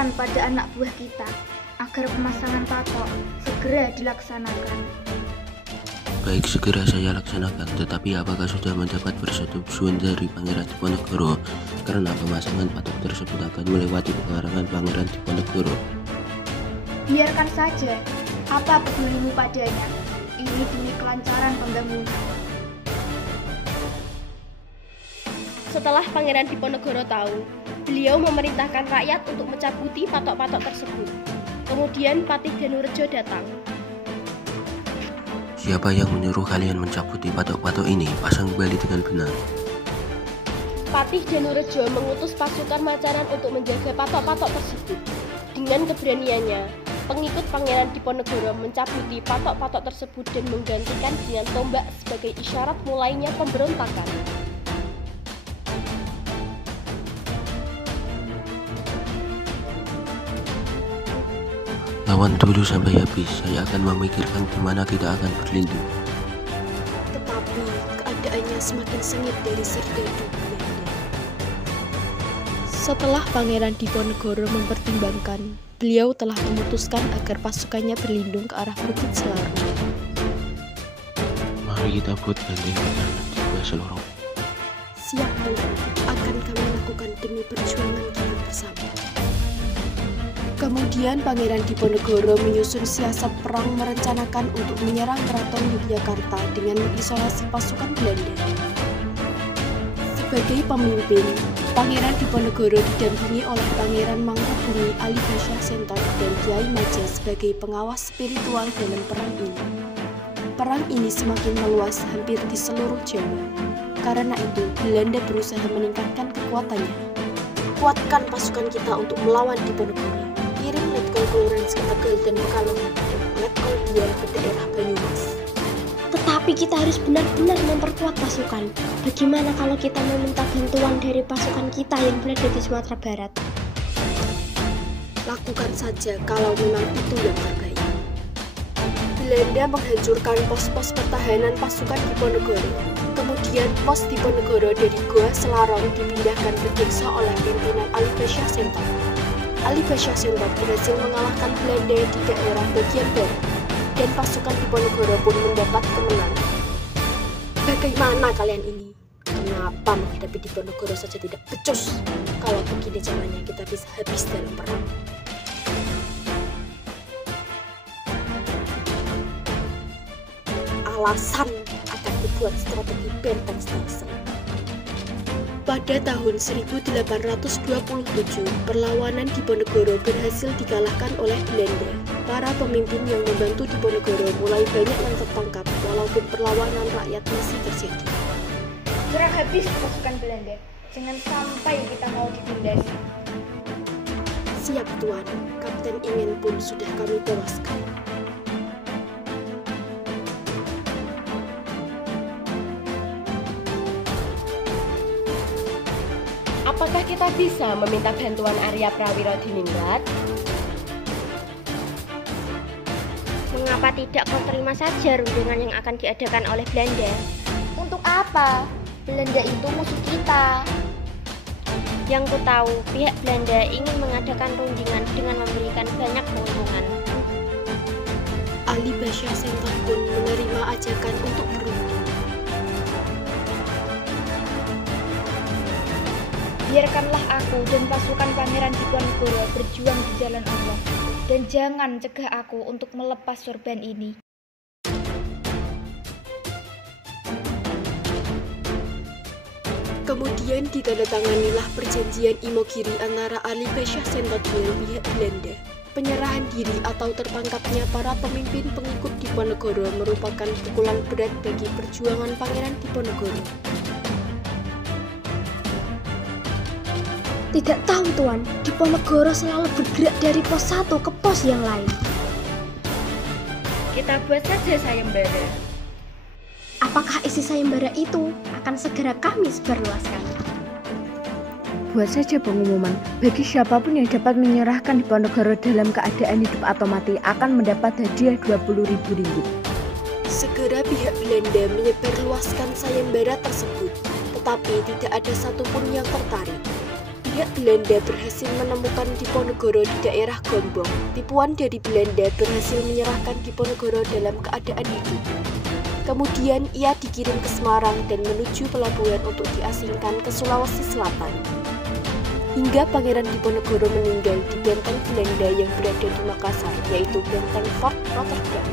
perintahkan pada anak buah kita agar pemasangan patok segera dilaksanakan. Baik, segera saya laksanakan. Tetapi apakah sudah mendapat persetujuan dari Pangeran Diponegoro? Karena pemasangan patok tersebut akan melewati pekarangan Pangeran Diponegoro. Biarkan saja, apa pedulimu padanya? Ini demi kelancaran pembangunan. Setelah Pangeran Diponegoro tahu, beliau memerintahkan rakyat untuk mencabuti patok-patok tersebut. Kemudian Patih Danurejo datang. Siapa yang menyuruh kalian mencabuti patok-patok ini? Pasang kembali dengan benar. Patih Danurejo mengutus pasukan Macanan untuk menjaga patok-patok tersebut. Dengan keberaniannya, pengikut Pangeran Diponegoro mencabuti patok-patok tersebut dan menggantikan dengan tombak sebagai isyarat mulainya pemberontakan. Lawan dulu sampai habis. Saya akan memikirkan di mana kita akan berlindung. Tetapi keadaannya semakin sengit dari serdadu Belanda. Setelah Pangeran Diponegoro mempertimbangkan, beliau telah memutuskan agar pasukannya berlindung ke arah Bukit Selarong. Mari kita buat benteng pertahanan di bawah Selorong. Siap, Tuan. Akan kami lakukan demi perjuangan kita bersama. Kemudian Pangeran Diponegoro menyusun siasat perang merencanakan untuk menyerang Keraton Yogyakarta dengan mengisolasi pasukan Belanda. Sebagai pemimpin, Pangeran Diponegoro didampingi oleh Pangeran Mangkubumi Ali Basyah Sentot dan Kiai Maja sebagai pengawas spiritual dalam perang ini. Perang ini semakin meluas hampir di seluruh Jawa. Karena itu, Belanda berusaha meningkatkan kekuatannya. Kuatkan pasukan kita untuk melawan Diponegoro. Kirim Letkol Florence ke Tegal dan Pekalongan dan Letkol Biar ke daerah Banyumas. Tetapi kita harus benar-benar memperkuat pasukan. Bagaimana kalau kita meminta bantuan dari pasukan kita yang berada di Sumatera Barat? Lakukan saja kalau memang itu yang terbaik. Belanda menghancurkan pos-pos pertahanan pasukan Diponegoro. Kemudian pos Diponegoro dari Goa Selarong dipindahkan ke desa oleh pimpinan Ali Basyah Sentot. Ali Basyah Sentot berhasil mengalahkan Belanda di daerah bagian barat, dan pasukan Diponegoro pun mendapat kemenangan. Bagaimana kalian ini? Kenapa menghadapi Diponegoro saja tidak becus? Kalau begini caranya kita bisa habis dalam perang. Alasan akan dibuat strategi benteng Stelsel. Pada tahun 1827, perlawanan Diponegoro berhasil dikalahkan oleh Belanda. Para pemimpin yang membantu Diponegoro mulai banyak yang tertangkap, walaupun perlawanan rakyat masih terjadi. Serang habis pasukan Belanda, jangan sampai kita mau ditindas. Siap, Tuan. Kapten Ingen pun sudah kami tewaskan. Apakah kita bisa meminta bantuan Arya Prawiro di Ningrat? Mengapa tidak kau terima saja rundingan yang akan diadakan oleh Belanda? Untuk apa? Belanda itu musuh kita. Yang ku tahu, pihak Belanda ingin mengadakan rundingan dengan memberikan banyak keuntungan. Ali Basyah Sentot pun menerima ajakan untuk berunding. Biarkanlah aku dan pasukan Pangeran Diponegoro berjuang di jalan Allah, dan jangan cegah aku untuk melepas sorban ini. Kemudian ditandatanganilah perjanjian Imogiri antara Ali Basyah Sentot dengan pihak Belanda. Penyerahan diri atau tertangkapnya para pemimpin pengikut Diponegoro merupakan pukulan berat bagi perjuangan Pangeran Diponegoro. Tidak tahu, Tuan, Diponegoro selalu bergerak dari pos satu ke pos yang lain. Kita buat saja sayembara. Apakah isi sayembara itu akan segera kami sebarluaskan? Buat saja pengumuman, bagi siapapun yang dapat menyerahkan Diponegoro dalam keadaan hidup atau mati akan mendapat hadiah 20.000 ringgit. Segera pihak Belanda menyebarluaskan sayembara tersebut, tetapi tidak ada satupun yang tertarik. Pihak Belanda berhasil menemukan Diponegoro di daerah Gombong. Tipuan dari Belanda berhasil menyerahkan Diponegoro dalam keadaan hidup. Kemudian ia dikirim ke Semarang dan menuju pelabuhan untuk diasingkan ke Sulawesi Selatan. Hingga Pangeran Diponegoro meninggal di benteng Belanda yang berada di Makassar, yaitu Benteng Fort Rotterdam.